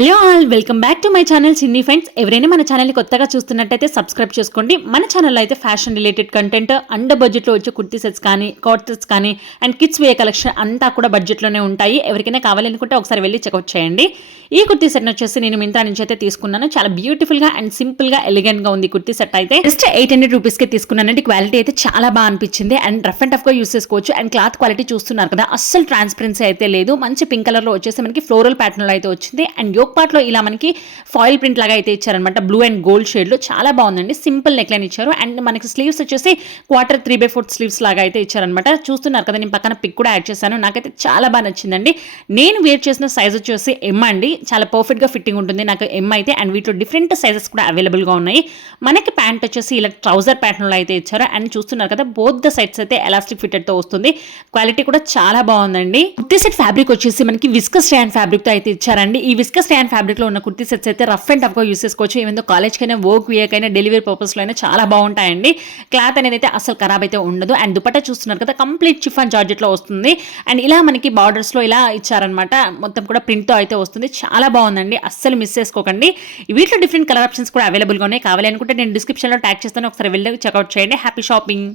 Hello all welcome back to my channel చిన్ని friends. ఎవరైనా మన ఛానల్ని కొత్తగా చూస్తున్నట్టయితే సబ్స్క్రైబ్ చేసుకోండి. మన ఛానల్లో అయితే ఫ్యాషన్ రిలేటెడ్ కంటెంట్ అండర్ బడ్జెట్లో వచ్చే కుర్తీ సెట్స్ కానీ కాట్ సెట్స్ కానీ అండ్ కిడ్స్ వే కలెక్షన్ అంతా కూడా బడ్జెట్లోనే ఉంటాయి. ఎవరికైనా కావాలనుకుంటే ఒకసారి వెళ్ళి చెక్అవుట్ చేయండి. ఈ కుర్తీ సెట్ వచ్చేసి నేను మింత్రా నుంచి అయితే తీసుకున్నాను. చాలా బ్యూటిఫుల్గా అండ్ సింపుల్గా ఎలిగెంట్గా ఉంది కుర్తీ సెట్ అయితే. జస్ట్ 800 రూపీస్కే తీసుకున్నానండి. క్వాలిటీ అయితే చాలా బాగా అనిపించింది అండ్ రఫ్ అండ్ టఫ్గా యూస్ చేసుకోవచ్చు. అండ్ క్లాత్ క్వాలిటీ చూస్తున్నారు కదా, అస్సలు ట్రాన్స్పరెన్సీ అయితే లేదు. మంచి పింక్ కలర్లో వచ్చేసి మనకి ఫ్లోరల్ ప్యాటర్న్లో అయితే వచ్చింది. అండ్ యోక్ పార్ట్లో ఇలా మనకి ఫాయిల్ ప్రింట్ లాగా అయితే ఇచ్చారనమాట. బ్లూ అండ్ గోల్డ్ షేడ్లో చాలా బాగుందండి. సింపుల్ నెక్ లైన్ ఇచ్చారు అండ్ మనకి స్లీవ్స్ వచ్చేసి క్వార్టర్ 3/4 స్లీవ్స్ లాగా అయితే ఇచ్చారనమాట. చూస్తున్నారు కదా, నేను పక్కన పిక్ కూడా యాడ్ చేశాను. నాకైతే చాలా బాగా నచ్చిందండి. నేను వేర్ చేసిన సైజ్ వచ్చేసి ఎం అండి. చాలా పర్ఫెక్ట్గా ఫిట్టింగ్ ఉంటుంది నాకు ఎం అయితే. అండ్ వీటిలో డిఫరెంట్ సైజెస్ కూడా అవైలబుల్గా ఉన్నాయి. మనకి ప్యాంట్ వచ్చేసి ఇలా ట్రౌజర్ ప్యాటర్న్లో అయితే ఇచ్చారు. అండ్ చూస్తున్నారు కదా, బోత్ ద సైడ్స్ అయితే ఎలాస్టిక్ ఫిట్టెడ్తో వస్తుంది. క్వాలిటీ కూడా చాలా బాగుందండి. కుర్తీ సెట్ ఫ్యాబ్రిక్ వచ్చేసి మనకి విస్కస్ ర్యాన్ ఫ్యాబ్రిక్తో అయితే ఇచ్చారండి. ఈ విస్కస్ ర్యాన్ ఫ్యాబ్రిక్లో ఉన్న కుర్తీ సెట్స్ అయితే రఫ్ అండ్ టఫ్గా యూస్ చేసుకోవచ్చు. ఏమైనా కాలేజ్కైనా వర్క్ వేయకైనా డెలివరీ పర్పస్లో అయినా చాలా బాగుంటాయండి. క్లాత్ అనేది అయితే అసలు ఖరాబ్ అయితే ఉండదు. అండ్ దుపట్టా చూస్తున్నారు కదా, కంప్లీట్ చిఫాన్ జార్జెట్లో వస్తుంది. అండ్ ఇలా మనకి బార్డర్స్లో ఇలా ఇచ్చారనమాట. మొత్తం కూడా ప్రింట్తో అయితే వస్తుంది. చాలా బాగుందండి, అస్సలు మిస్ చేసుకోకండి. వీటిలో డిఫరెంట్ కలర్ ఆప్షన్స్ కూడా అవైలబుల్గా ఉన్నాయి. కావాలి అనుకుంటే నేను డిస్క్రిప్షన్లో ట్యాగ్ చేస్తాను, ఒకసారి వెళ్ళి చెక్అవుట్ చేయండి. Happy shopping.